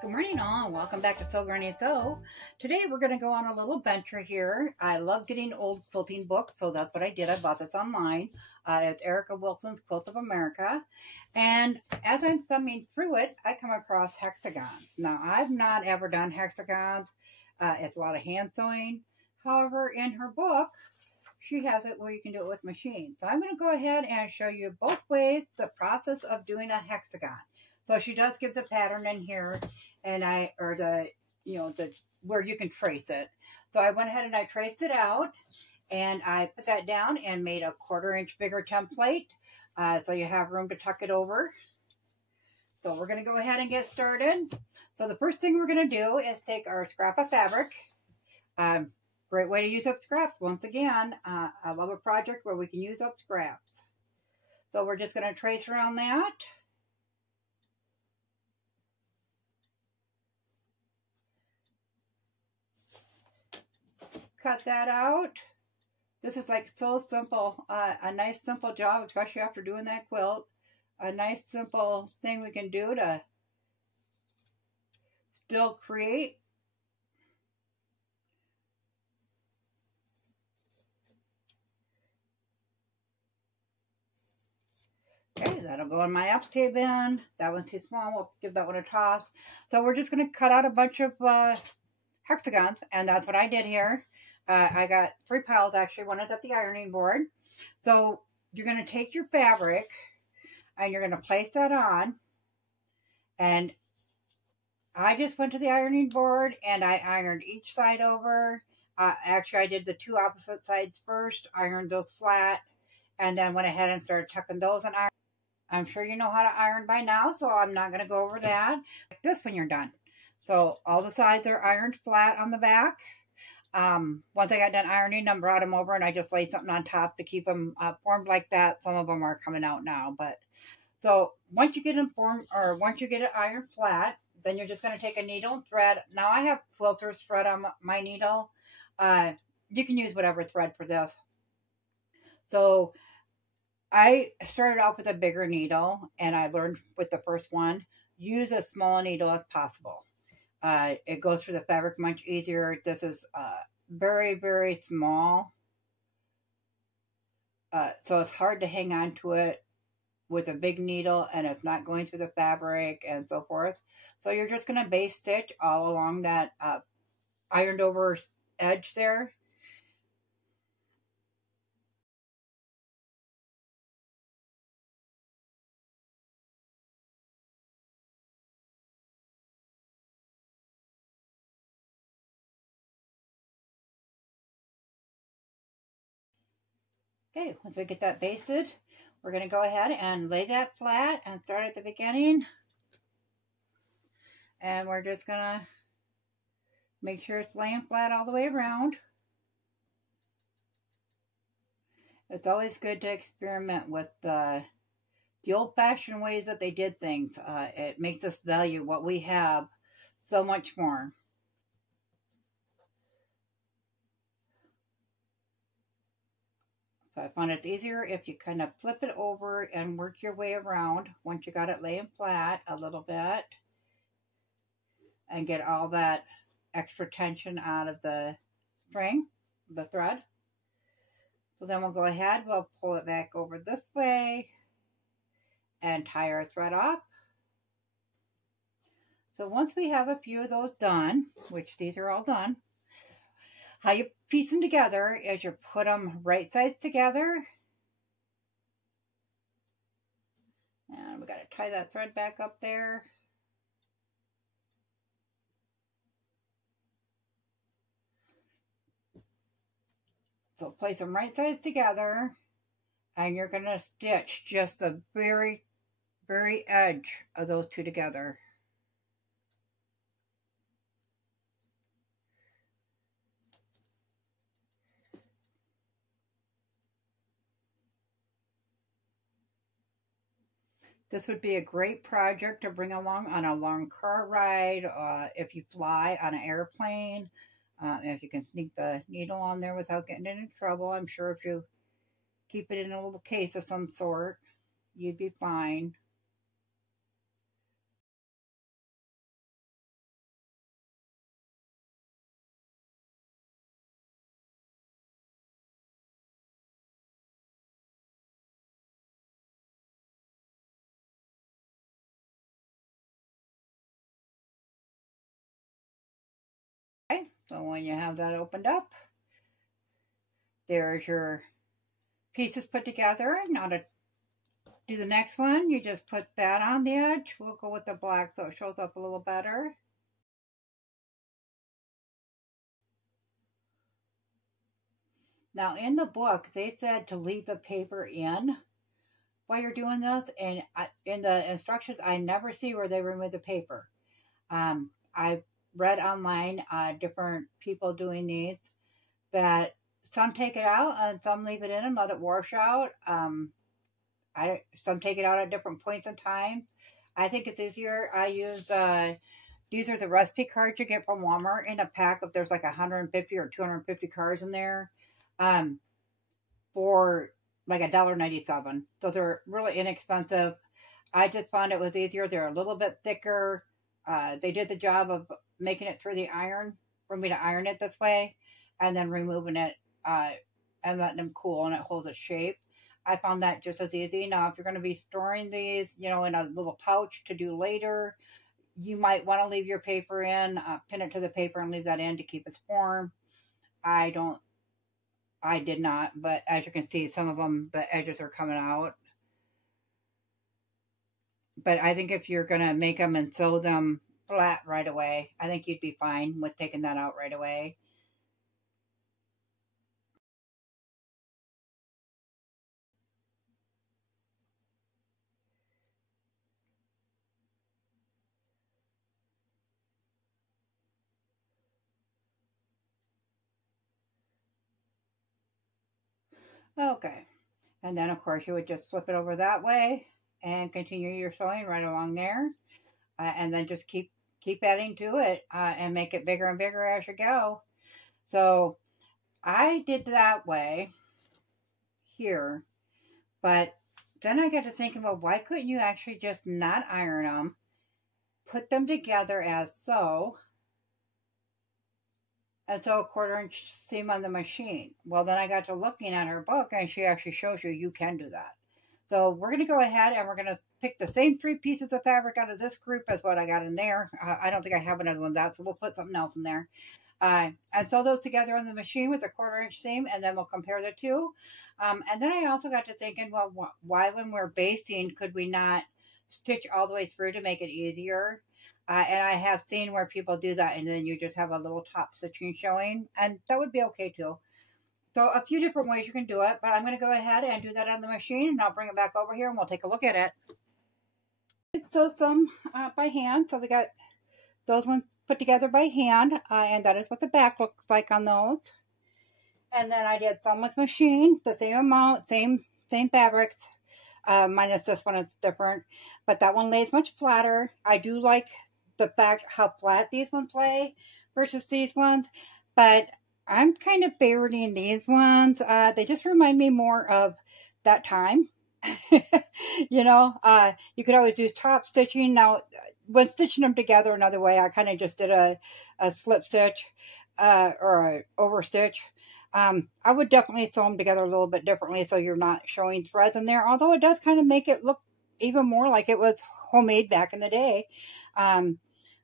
Good morning all, welcome back to Sew Granny Sew. Today we're going to go on a little venture here. I love getting old quilting books, so that's what I did. I bought this online. It's Erica Wilson's Quilt of America. And as I'm thumbing through it, I come across hexagons. Now, I've not ever done hexagons. It's a lot of hand sewing. However, in her book, she has it where you can do it with machine. So I'm going to go ahead and show you both ways the process of doing a hexagon. So she does give the pattern in here, and where you can trace it. So I went ahead and I traced it out, and I put that down and made a 1/4 inch bigger template, so you have room to tuck it over. So we're going to go ahead and get started. So the first thing we're going to do is take our scrap of fabric. Great way to use up scraps. Once again, I love a project where we can use up scraps. So we're just going to trace around that. Cut that out. This is like so simple. A nice simple job, especially after doing that quilt. A nice simple thing we can do to still create. Okay, that'll go in my applique bin. That one's too small. We'll give that one a toss. So we're just going to cut out a bunch of hexagons, and that's what I did here. I got 3 piles actually. One is at the ironing board. So you're going to take your fabric and you're going to place that on. And I just went to the ironing board and I ironed each side over. Actually, I did the 2 opposite sides first, ironed those flat, and then went ahead and started tucking those in iron. I'm sure you know how to iron by now, so I'm not going to go over that. Like this when you're done. So all the sides are ironed flat on the back. Once I got done ironing them, brought them over and I just laid something on top to keep them formed like that. Some of them are coming out now, but so once you get them formed, or once you get it ironed flat, then you're just going to take a needle and thread. Now I have quilter's thread on my needle. You can use whatever thread for this. So I started off with a bigger needle, and I learned with the first one, use as small a needle as possible. It goes through the fabric much easier. This is very, very small. So it's hard to hang on to it with a big needle, and it's not going through the fabric and so forth. So you're just going to base stitch all along that ironed over edge there. Okay, once we get that basted, we're going to go ahead and lay that flat and start at the beginning. And we're just going to make sure it's laying flat all the way around. It's always good to experiment with the old-fashioned ways that they did things. It makes us value what we have so much more. So I found it's easier if you kind of flip it over and work your way around once you got it laying flat a little bit and get all that extra tension out of the string, the thread. So then we'll go ahead, we'll pull it back over this way and tie our thread off. So once we have a few of those done, which these are all done, how you piece them together is you put them right sides together. And we got to tie that thread back up there. So place them right sides together, and you're going to stitch just the very, very edge of those 2 together. This would be a great project to bring along on a long car ride, if you fly on an airplane. If you can sneak the needle on there without getting into trouble, I'm sure if you keep it in a little case of some sort, you'd be fine. So when you have that opened up, there's your pieces put together. Now to do the next one, you just put that on the edge. We'll go with the black so it shows up a little better. Now in the book, they said to leave the paper in while you're doing this, and in the instructions, I never see where they remove the paper. I read online different people doing these that some take it out and some leave it in and let it wash out. Some take it out at different points in time. I think it's easier. I use these are the recipe cards you get from Walmart in a pack of there's like 150 or 250 cards in there. For like $1.97. So they're really inexpensive. I just found it was easier. They're a little bit thicker. They did the job of making it through the iron for me to iron it this way and then removing it and letting them cool and it holds its shape. I found that just as easy. Now, if you're going to be storing these, in a little pouch to do later, you might want to leave your paper in, pin it to the paper and leave that in to keep it warm. I did not, but as you can see, some of them, the edges are coming out. But I think if you're going to make them and sew them flat right away, I think you'd be fine with taking that out right away. Okay. And then, of course, you would just flip it over that way and continue your sewing right along there. And then just keep adding to it and make it bigger and bigger as you go. So I did that way here. But then I got to thinking, well, why couldn't you actually just not iron them, put them together as so, and sew a 1/4-inch seam on the machine? Well, then I got to looking at her book, and she actually shows you can do that. So we're going to go ahead and we're going to pick the same 3 pieces of fabric out of this group as what I got in there. I don't think I have another one of that, so we'll put something else in there. And sew those together on the machine with a 1/4-inch seam, and then we'll compare the two. And then I also got to thinking, well, why when we're basting could we not stitch all the way through to make it easier? And I have seen where people do that, and then you just have a little top stitching showing, and that would be okay too. So a few different ways you can do it, but I'm going to go ahead and do that on the machine, and I'll bring it back over here, and we'll take a look at it. Sew some by hand. So we got those ones put together by hand, and that is what the back looks like on those. And then I did some with machine, the same amount, same fabrics, minus this one is different, but that one lays much flatter. I do like the fact how flat these ones lay versus these ones, but I'm kind of favoriting these ones. They just remind me more of that time. You could always do top stitching. Now, when stitching them together another way, I kind of just did a slip stitch or a over stitch. I would definitely sew them together a little bit differently so you're not showing threads in there, although it does kind of make it look even more like it was homemade back in the day.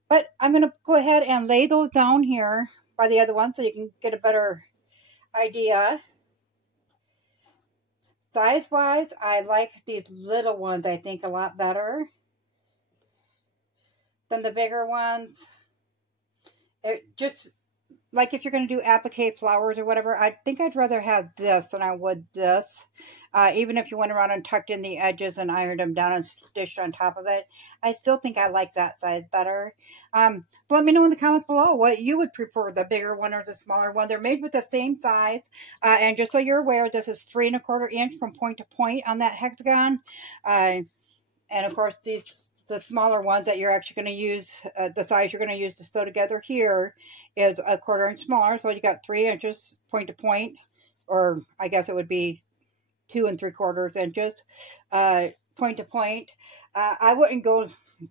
But I'm going to go ahead and lay those down here by the other one so you can get a better idea. Size-wise, I like these little ones, I think, a lot better than the bigger ones. It just, like if you're going to do applique flowers or whatever, I think I'd rather have this than I would this. Even if you went around and tucked in the edges and ironed them down and stitched on top of it, I still think I like that size better. Let me know in the comments below what you would prefer, the bigger one or the smaller one. They're made with the same size. And just so you're aware, this is 3 1/4 inch from point to point on that hexagon. And of course, the smaller ones that you're actually going to use, the size you're going to use to sew together here is a 1/4 inch smaller. So you got 3 inches point to point, or I guess it would be 2 3/4 inches point to point. I wouldn't go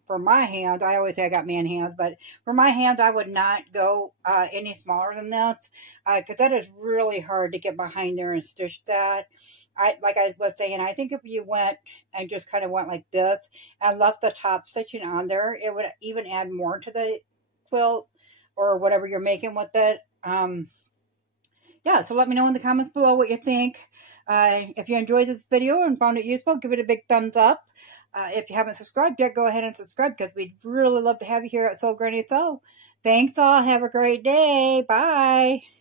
for my hands. I always say I got man hands, but for my hands, I would not go any smaller than this because that is really hard to get behind there and stitch that. Like I was saying, I think if you went and just kind of went like this and left the top stitching on there, it would even add more to the quilt or whatever you're making with it. Yeah, so let me know in the comments below what you think. If you enjoyed this video and found it useful, give it a big thumbs up. If you haven't subscribed yet, go ahead and subscribe because we'd really love to have you here at Sew Granny Sew. Thanks all. Have a great day. Bye.